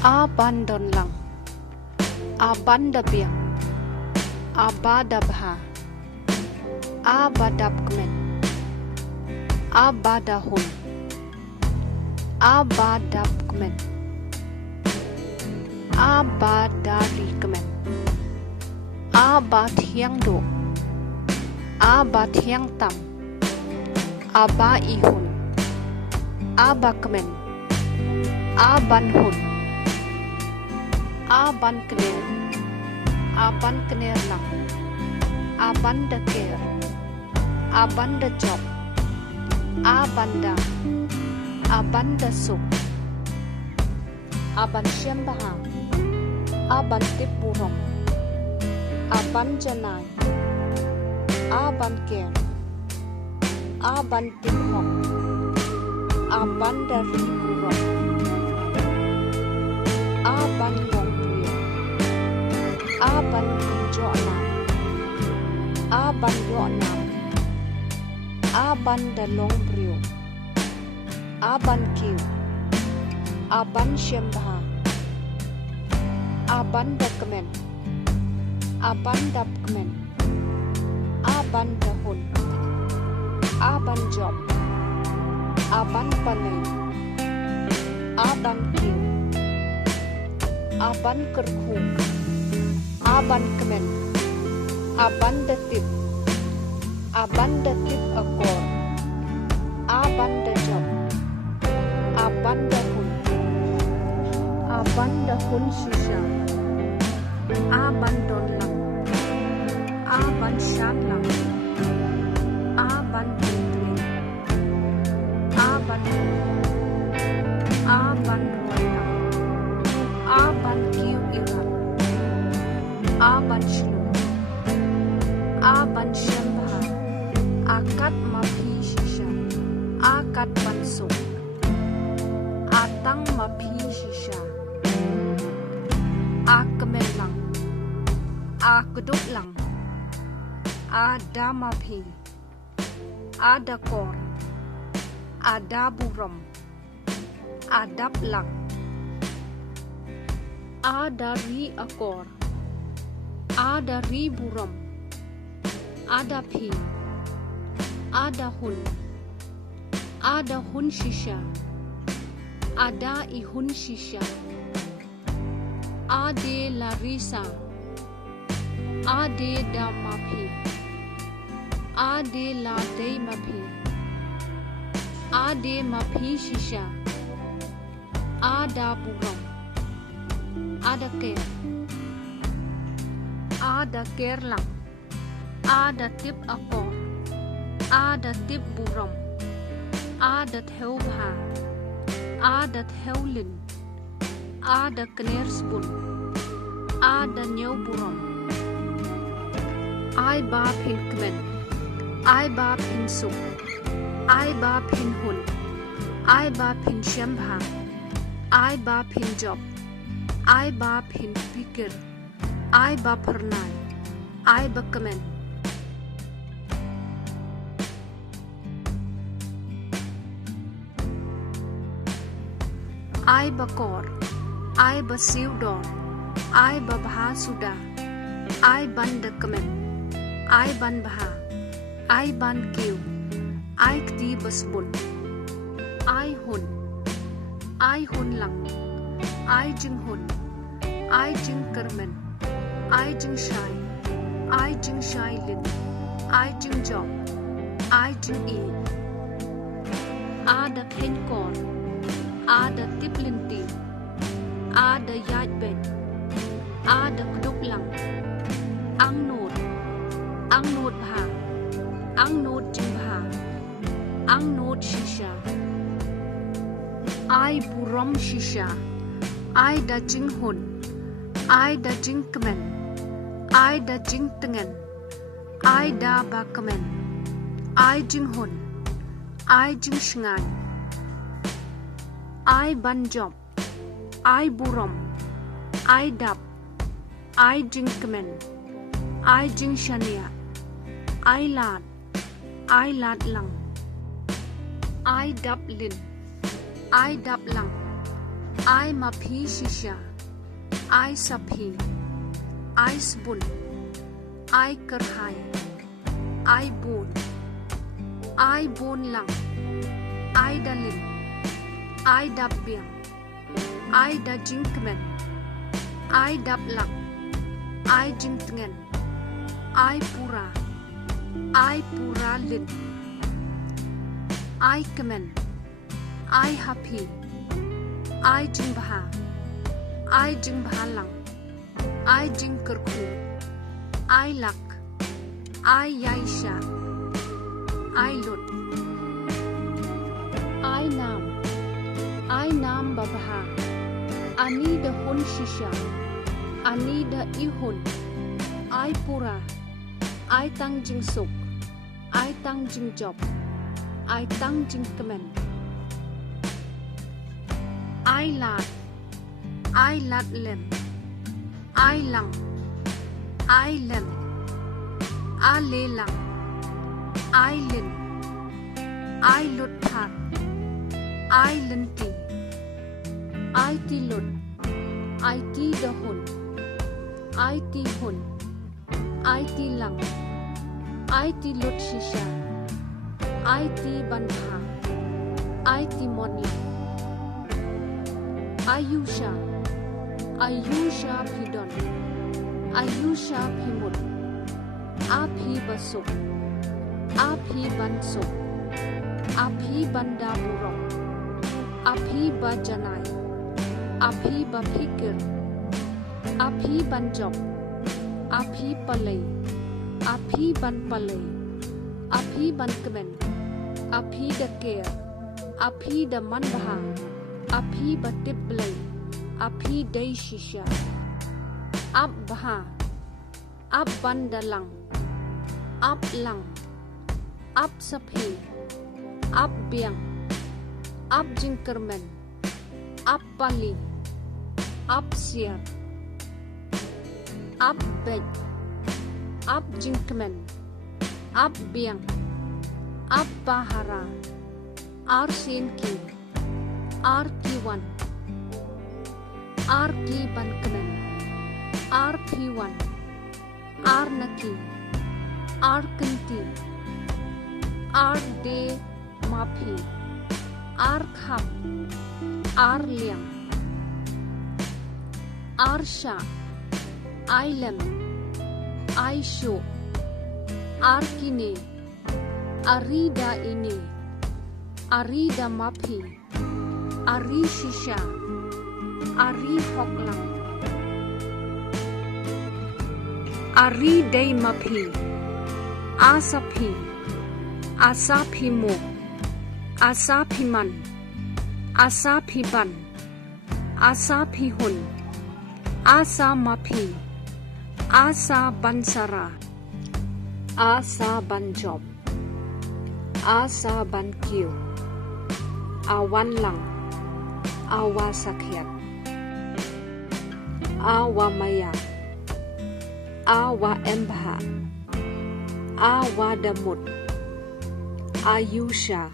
Abandon lang. Abandabiang. Abadabha. Abadabkmen. Abadahun. Abadabkmen. Abadarikmen. Abathiang do. Abathiang tam. Abaihun. Abakmen. Abanhun. Abankner. Abankner lang. Abandaker. Abandajob. Abanda. Abandasuk. Abansyambaha. Abantipurong. Abanjanay. Abanker. Abantimhong. Abandaripurong. Abangongpuyo. Abantinjoanam. Abanyoanam. Abandalongprio. Abankiw. Abansyambaha. Abandakmen. Abandapkmen. Abandahun. Abanjob. Abanpanay. Abankiw. Abankerku. Abankmen. Abandatip. Abandatip akor. Abandajob. Abandahun. Abandahun shisha. Abandon lang. Abansyat lang. Abanditrin. Abanhun. Abanruan lang. Abankiw iwan. Abanshlo. Abansyambaha. Akat mapi shisha. Akat bansuk. Atang mapi shisha. Akmen lang. Akduk lang. Ada mapi. Ada kor. Ada buram. Adap lang. Ada ri akor. Ada ri buram. Ada pi. Ada hun. Ada hun shisha. Ada ihun shisha. Ade larisa. Ade damapi. Ade lade mapi. Ade mapi shisha. Ada buram. Ada ker. Ada ker lang. Ada tip akor. Ada tip buram. Ada theubha. Ada theulin. Ada knersbun. Ada nyau buram. Ai ba phin kmen. Ai ba phin suk. Ai ba phin hun. Ai ba phin shambha. Ai ba phin job. Ai ba phin pikir. Ai ba pernai. Ai ba kemen. Ai ba kor. Ai ba siudor. Ai ba baha suda. Ai ban da kemen. Ai ban baha. Ai ban kiw. Ai kti basbun. Ai hun. Ai hun lang. Ai jing hun. Ai jing kermen. Ai jing shai. Ai jing shai lin. Ai jing job. Ai jing e. Ada pen kor. Ada tiplinti. Ada yaj ben. Ada kduk lang. Ang nod. Ang nod bha. Ang nod jing bha. Ang nod shisha. Ai buram shisha. Ai da jing hun. Ai da jing kemen. Ai da jing tengen. Ai da ba kemen. Ai jing hun. Ai jing shngan. Ai ban job. Ai buram. Ai dap. Ai jing kemen. Ai jing shania. Ai lad. Ai lad lang. Ai dap lin. Ai dap lang. I Mapi Shisha, I Sapi, I Spun, I Kerhai, I Bone, I Bone Lang, I Dalin, I Dabbiang, I Da Jinkman, I Dablak, I Jintngen, I Pura, I Pura Lin, I Kemen, I Happy, I Jingbaha, I Jingbaha Lang, I Jingkerku, I Lak, I Yaisha, I Lut, I Nam Babaha, Ani the Hun Shisha, Ani the Ihun, I Pura, I Tang Jing Suk, I Tang Jing Job, I Tang Jing Kemen, I Lat Lem, I Lang, I Lem, I Le Lang, I Lin, I Lut Pat, I Linti, I Ti Lut, I Ti the Hun, I Ti Hun, I Ti Lang, I Ti Lut Shisha, I Ti Banha, I Ti Monla, Ayusha, Ayusha Pidon, Ayusha Pimut, Api Basuk, Api Bansuk, Api Bandaburok, Api Bajanai, Api Bapikir, Api Banjob, Api Palay, Api Banpalay, Api Bankemen, Api Dakir, Api Damanbaha, Api Batiblay, Api Daishisha, Ab Baha, Ab Bandalang, Ab Lang, Ab Sapi, Ab Biang, Ab Jinkermen, Ab Pali, Ab Siar, Ab Bed, Ab Jinkmen, Ab Biang, Ab Bahara, Ar Sinki, Ar P1, Ar P Bankemen, Ar P1, Ar Naki, Ar Kanti, Ar De Mapi, Ar Khap, Ar Liang, Ar Sha, I Lem, I Sho, Ar Kine, Arida Ini, Arida Mapi, Ari Shisha, Ari Hoklang, Ari Day Mapi, Asapi, Asapi Mo, Asapi Man, Asapi Ban, Asapi Hun, Asa Mapi, Asa Bansara, Asa Banjob, Asa Bankyo, Awan Lang, Awa Sakyat, Awa Maya, Awa Embha, Awa Damut, Ayusha,